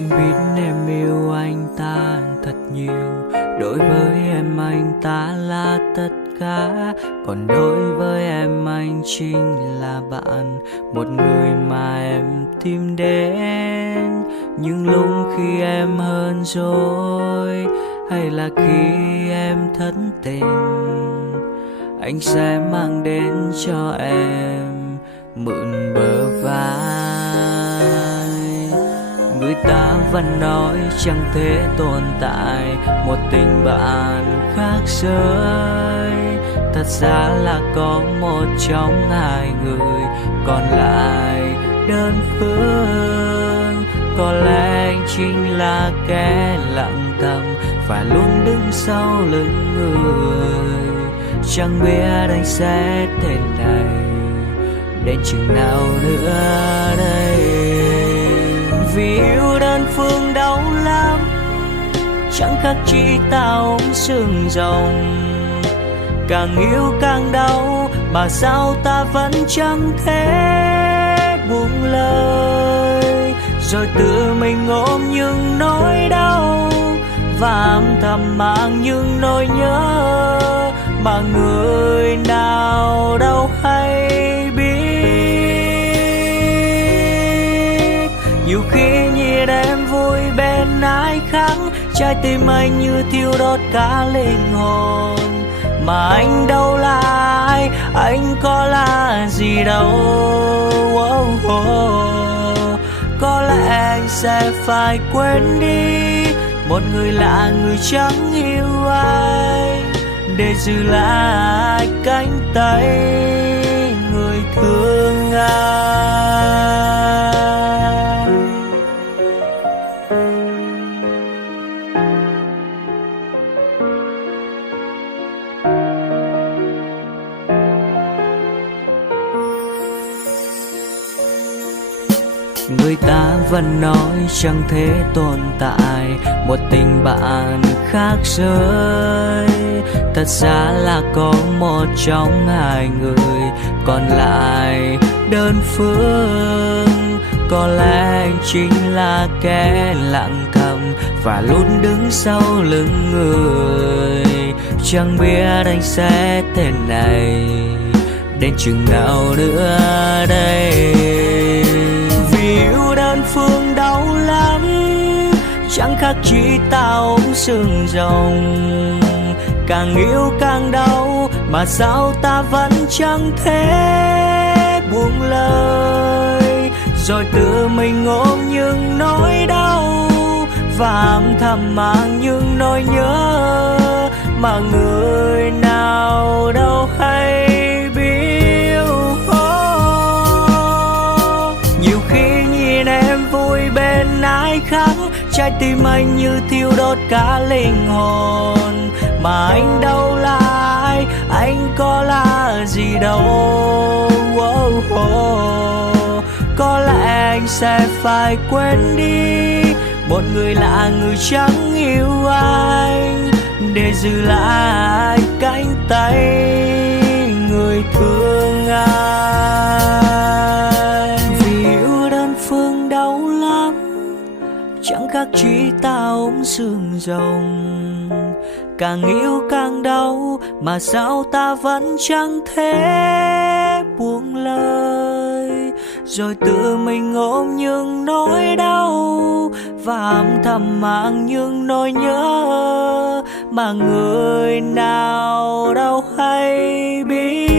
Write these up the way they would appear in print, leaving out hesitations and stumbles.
Anh biết em yêu anh ta thật nhiều, đối với em anh ta là tất cả, còn đối với em anh chính là bạn, một người mà em tìm đến những lúc khi em hơn rồi, hay là khi em thất tình. Anh sẽ mang đến cho em mượn bờ vai. Người ta vẫn nói chẳng thể tồn tại một tình bạn khác giới, thật ra là có một trong hai người còn lại đơn phương. Có lẽ anh chính là kẻ lặng thầm và luôn đứng sau lưng người. Chẳng biết anh sẽ thế này đến chừng nào nữa đây. Vì yêu đơn phương đau lắm, chẳng khác chi ta ôm sương rồng. Càng yêu càng đau, mà sao ta vẫn chẳng thể buông lời. Rồi tự mình ôm những nỗi đau và âm thầm mang những nỗi nhớ mà người nào đâu hay biết. Nhiều khi nhìn em vui bên ai khác, trái tim anh như thiêu đốt cả linh hồn. Mà anh đâu là ai, anh có là gì đâu. Có lẽ anh sẽ phải quên đi một người lạ, người chẳng yêu anh, để giữ lại cánh tay người thương anh. Người ta vẫn nói chẳng thể tồn tại một tình bạn khác giới, thật ra là có một trong hai người còn lại đơn phương. Có lẽ anh chính là kẻ lặng thầm và luôn đứng sau lưng người. Chẳng biết anh sẽ thế này đến chừng nào nữa đây. Yêu đơn phương đau lắm, chẳng khác chi ta ôm sương rồng. Càng yêu càng đau, mà sao ta vẫn chẳng thể buông lời. Rồi tự mình ôm những nỗi đau và âm thầm mang những nỗi nhớ mà người nào đâu hay biết. Nhiều khi nhìn em vui bên ai khác, trái tim anh như thiêu đốt cả linh hồn. Mà anh đâu là ai, anh có là gì đâu. Có lẽ anh sẽ phải quên đi một người lạ, người chẳng yêu anh, để giữ lại cánh tay người thương anh. Vì yêu đơn phương đau lắm, chẳng khác chi ta ôm sương rồng. Càng yêu càng đau, mà sao ta vẫn chẳng thể buông lời. Rồi tự mình ôm những nỗi đau và âm thầm mang những nỗi nhớ mà người nào đâu hay biết.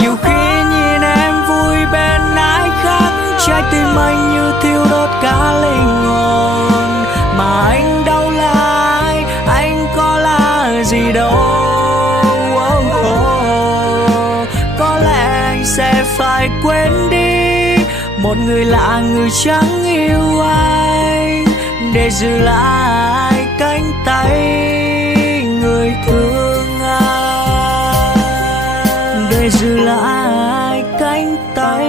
Nhiều khi nhìn em vui bên ai khác, trái tim anh như thiêu đốt cả linh hồn. Mà anh đâu là ai, anh có là gì đâu. Có lẽ anh sẽ phải quên đi một người lạ, người chẳng yêu anh, để giữ lại cánh tay người thương anh, để giữ lại cánh tay